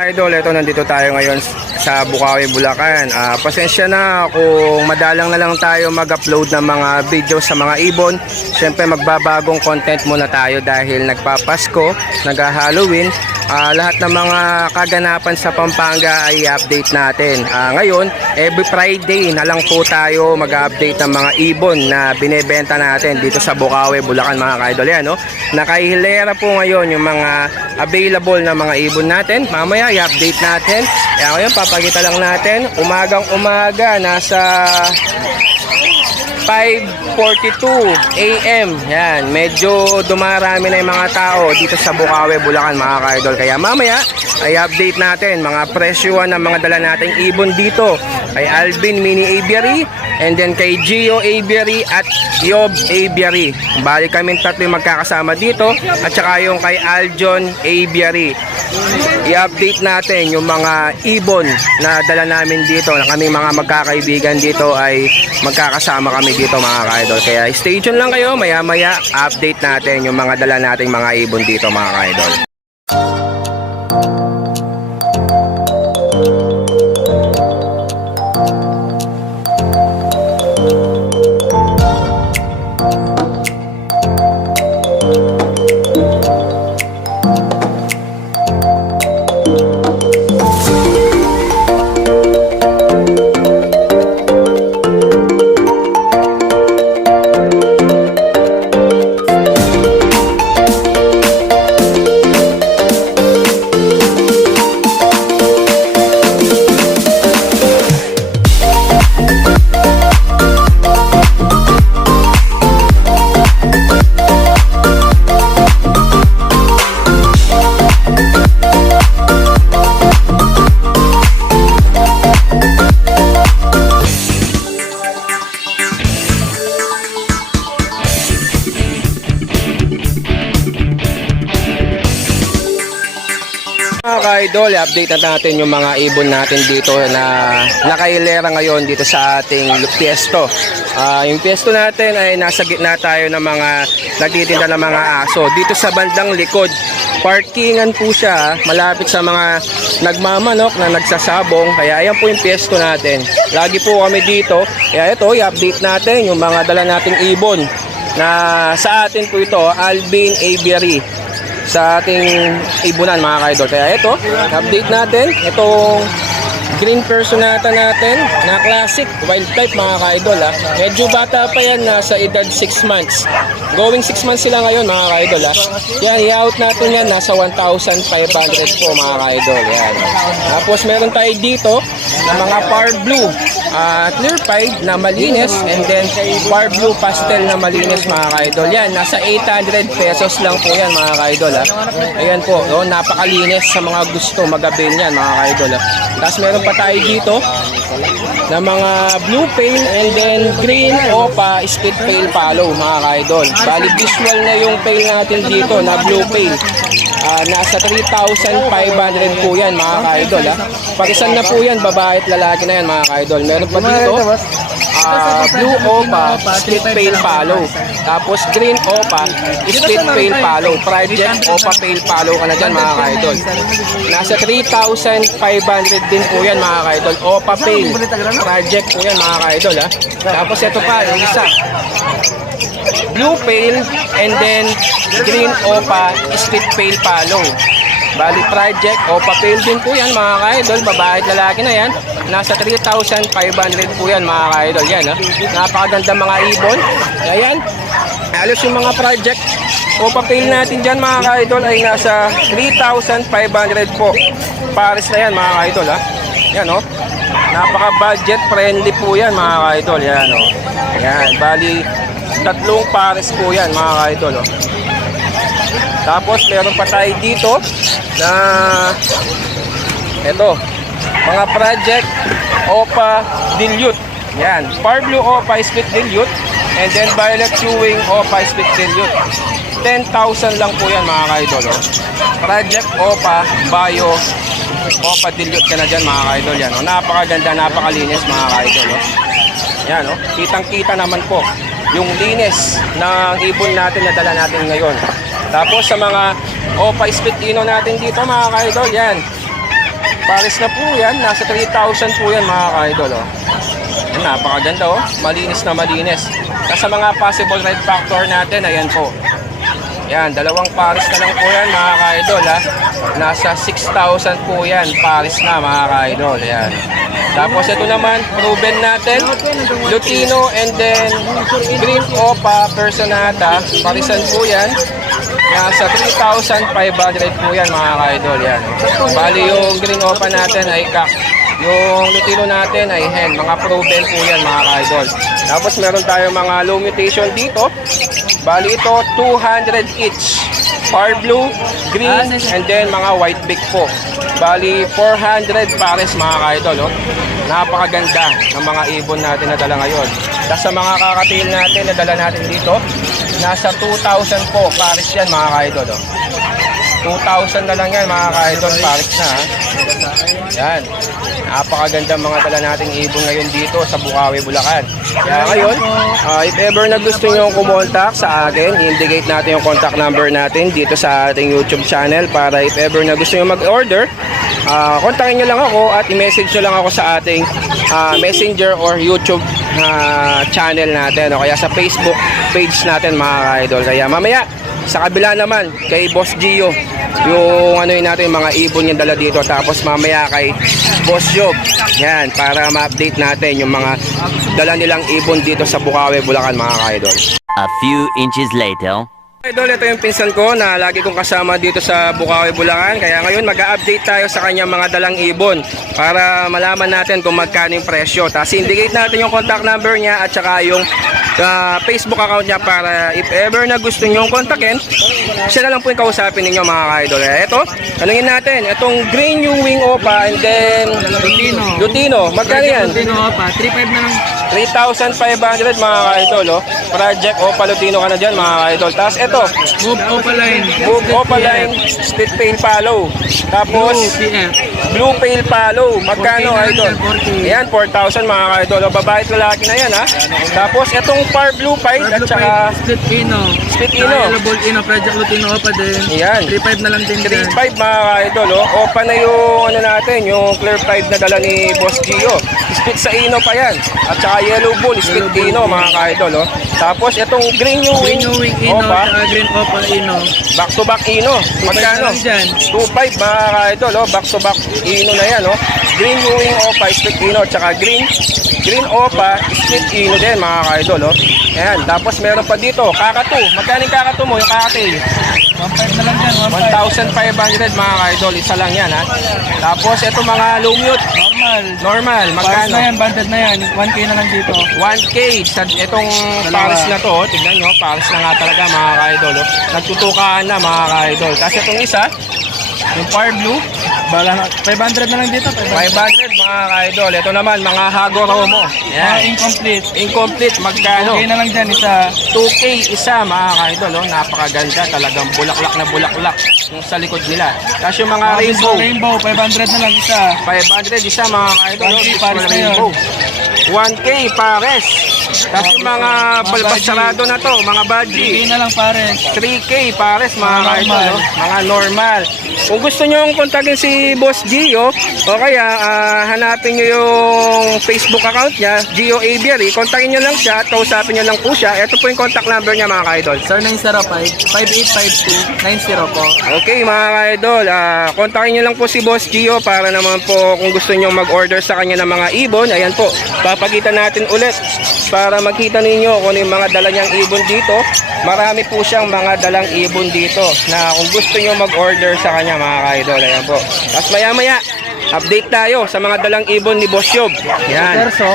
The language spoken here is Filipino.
Idol, ito nandito tayo ngayon sa Bukawi, Bulacan. Pasensya na kung madalang na lang tayo mag-upload ng mga video sa mga ibon. Siyempre magbabagong content muna tayo dahil nagpapasko, nag-Halloween. Lahat ng mga kaganapan sa Pampanga ay update natin. Ngayon, every Friday na lang po tayo mag-update ng mga ibon na binebenta natin dito sa Bukawi, Bulacan mga ka-idol. Yan, no? Nakahilera po ngayon yung mga available na mga ibon natin. Mamaya i-update natin. Kaya ngayon papakita lang natin. Umagang umaga nasa 5:42 AM. Yan, medyo dumarami na yung mga tao dito sa Bukawi, Bulacan mga ka-idol. Kaya mamaya ay update natin mga presyuan ng mga dala nating ibon dito. Kay Alvin Mini Aviary, and then kay Gio Aviary at Yob Aviary. Bali kami tatlo yung magkakasama dito, at saka yung kay Aljon Aviary. I-update natin yung mga ibon na dala namin dito, na kami mga magkakaibigan dito ay magkakasama kami dito mga ka-idol. Kaya stay tuned lang kayo, maya maya update natin yung mga dala nating mga ibon dito mga ka-idol. Mga ka-idol, update natin yung mga ibon natin dito na nakailera ngayon dito sa ating piesto. Yung piesto natin ay nasa gitna tayo ng mga nagtitinda ng mga aso. Dito sa bandang likod, parkingan po siya, malapit sa mga nagmamanok na nagsasabong. Kaya ayan po yung piesto natin. Lagi po kami dito. Kaya ito, i-update natin yung mga dala nating ibon. Na sa atin po ito, Alvin Aviary, sa ating ibunan mga ka-idol. Kaya ito, update natin itong green personata natin na classic wild type mga ka-idol. Medyo bata pa yan, nasa edad 6 months. Going 6 months sila ngayon mga ka-idol. Yan, i-out natin yan, nasa 1,500 po mga ka-idol. Yan. Tapos meron tayo dito na mga par blue, clear pied na malinis, and then par blue pastel na malinis mga ka-idol. Yan, nasa 800 pesos lang po yan mga ka-idol. Ayan po, no, napakalinis sa mga gusto mag-avail yan mga ka-idol. Tapos meron pa tayo dito na mga blue pale and then green opa split pale palo mga ka-idol. Bali visual na yung pale natin dito na blue pale. Nasa 3,500 po yan mga ka-idol. Pag-isan na po yan, babae at lalaki na yan mga ka-idol. Meron pa dito blue opa split pale palo, tapos green opa split pale palo. Project opa pale palo ka na dyan mga ka-idol. Nasa 3,500 din po yan mga ka-idol. Opa pale project po yan mga ka-idol. Tapos ito pa yung isa, blue pale and then green opa split pale palo. Bali project opa pale din po yan mga ka-idol. Babae at lalaki na yan. Nasa 3,500 po yan mga ka-idol. Yan, napakaganda mga ibon. Ayan, halos yung mga project opa pale natin dyan mga ka-idol ay nasa 3,500 po. Pares na yan mga ka-idol. Yan, napaka budget friendly po yan mga ka-idol. Yan, yan, bali tatlong pares po yan mga ka-idol. Tapos meron pa tayo dito na ito, mga project opa dilute. Yan, par blue opa split dilute, and then violet chewing opa split dilute. 10,000 lang po yan mga ka-idol. Project opa bio opa dilute ka na dyan mga ka-idol. Yan, napakaganda, napakalinis mga ka-idol. Yan, kitang-kita naman po yung linis ng ibon natin na dala natin ngayon. Tapos sa mga opa split ino natin dito mga ka-idol, yan, Pares na po yan. Nasa 3,000 po yan mga ka-idol. Oh. Yan, napakaganda oh. Malinis na malinis. Sa mga possible red factor natin, ayan po. Yan, dalawang pares na lang po yan mga ka-idol ha. Nasa 6,000 po yan. Pares na mga ka-idol. Yan. Tapos ito naman, proven natin. Lutino and then Green Opa Personata. Parisan po yan. Nasa 3,500 po yan mga ka-idol. Yan. Bali yung Green Opa natin ay kak. Yung Lutino natin ay hen. Mga proven po yan mga ka-idol. Tapos meron tayong mga low mutation dito. Bali ito 200 each. Par blue, green, and then mga white beak po. Bali 400 pares mga ka-idol. Oh. Napakaganda ng mga ibon natin na dala ngayon. Tapos sa mga kakatail natin na dala natin dito, nasa 2,000 po pares yan mga ka-idol. Oh. 2,000 na lang yan mga ka-idol, pares na ha. Yan. Napakaganda mga dala nating ibon ngayon dito sa Bukawi, Bulacan. Kaya ngayon, if ever na gusto nyo kumontak sa akin, i-indicate natin yung contact number natin dito sa ating YouTube channel para if ever na gusto nyo mag-order, kontakin nyo lang ako at i-message nyo lang ako sa ating messenger or YouTube channel natin o kaya sa Facebook page natin mga ka-idol. Kaya mamaya, sa kabila naman, kay Boss Gio, yung ano yun natin, mga ibon yung dala dito. Tapos mamaya kay Boss Job, yan, para ma-update natin yung mga dala nilang ibon dito sa Bukawi, Bulacan mga ka-idol. A few inches later. Idol, ito yung pinsan ko na lagi kong kasama dito sa Bukawi, Bulacan. Kaya ngayon mag-update tayo sa kanyang mga dalang ibon para malaman natin kung magkano yung presyo. Tapos indicate natin yung contact number niya at saka yung Facebook account niya para if ever na gusto nyo kontakin, siya na lang po yung kausapin ninyo mga ka-idol. Ito, tanungin natin, itong Green New Wing Opa and then Lutino. Magkano yan? Lutino Opa, 3,500 na lang. 3,500 mga ka-idol. Oh. Project Opa Lutino ka na dyan mga ka-idol. Tapos ito, Move Opa Line. Move Opa Line, Split Pale Follow. Tapos, Blue Pale Follow. Magkano 4K idol? na, 4K. Ayan, 4,000 mga ka-idol. O, babae at lalaki na yan ha. Tapos, itong Par Blue Pied at saka Split Ino. Split Ino. Available Ino, Project Lutino Opa din. Ayan. 3,500 na lang din din. 3,500 mga ka-idol. Oh. Opa na yung ano natin, yung Clear Pied na dala ni Boss Gio. Split sa Ino pa yan. At saka Yellow Bull, Split Ino mga ka-idol. Oh. Tapos, itong Green New Wing Green Wing Ino, Opa. saka Green Opa Ino. Back to back Ino. Magkano? 2,500 mga ka-idol. Oh. Back to back Ino na yan. Oh. Green Wing Opa, Split Ino. Tsaka Green Opa, Split Ino din mga ka-idol. Oh. Ayan. Tapos meron pa dito. Kakatu. Magkano yung kakatu mo? Yung kakatail? 1,500 na lang yan. 1,500 mga ka-idol. Isa lang yan ha. Tapos ito mga low mute. Normal. Pares Magkano? na yan, banded na yan. 1K na lang dito. 1K sa itong pares na to. Oh. Tignan nyo. Pares na nga talaga mga ka-idol. Oh. Nagtutukaan na mga ka-idol. Tapos itong isa. Yung Par Blue. Bala na, 500 na lang dito. 500 mga ka-idol. Ito naman mga Hago Romo. Yan. Incomplete. Incomplete. Magkano? 2K na lang dyan, isa. 2K isa mga ka-idol. Oh. Napakaganda. Talagang bulaklak na bulaklak yung sa likod nila. Tapos yung mga rainbow. Rainbow, 500 na lang isa. 500 isa mga ka-idol. 1K Oh. pares na yun. Rainbow. 1K pares. Tapos yung mga balbas sarado na to. Mga budgie. 3K na lang pares. 3K pares mga Mga ka-idol. normal. Oh. Mga normal. Kung gusto nyo kontakin si Boss Gio o kaya hanapin nyo yung Facebook account niya, Gio Aviary, kontakin nyo lang siya at kausapin nyo lang po siya. Ito po yung contact number niya mga ka-idol. Sir 905-5852-904. Okay mga ka-idol, kontakin nyo lang po si Boss Gio para naman po kung gusto nyo mag-order sa kanya ng mga ibon. Ayan po, papagitan natin ulit para makita ninyo kung ano yung mga dala niyang ibon dito. Marami po siyang mga dalang ibon dito na kung gusto nyo mag-order sa kanya mga ka-idol. Ayan po. Tapos maya-maya, update tayo sa mga dalang ibon ni Boss Job. Yan. Perso.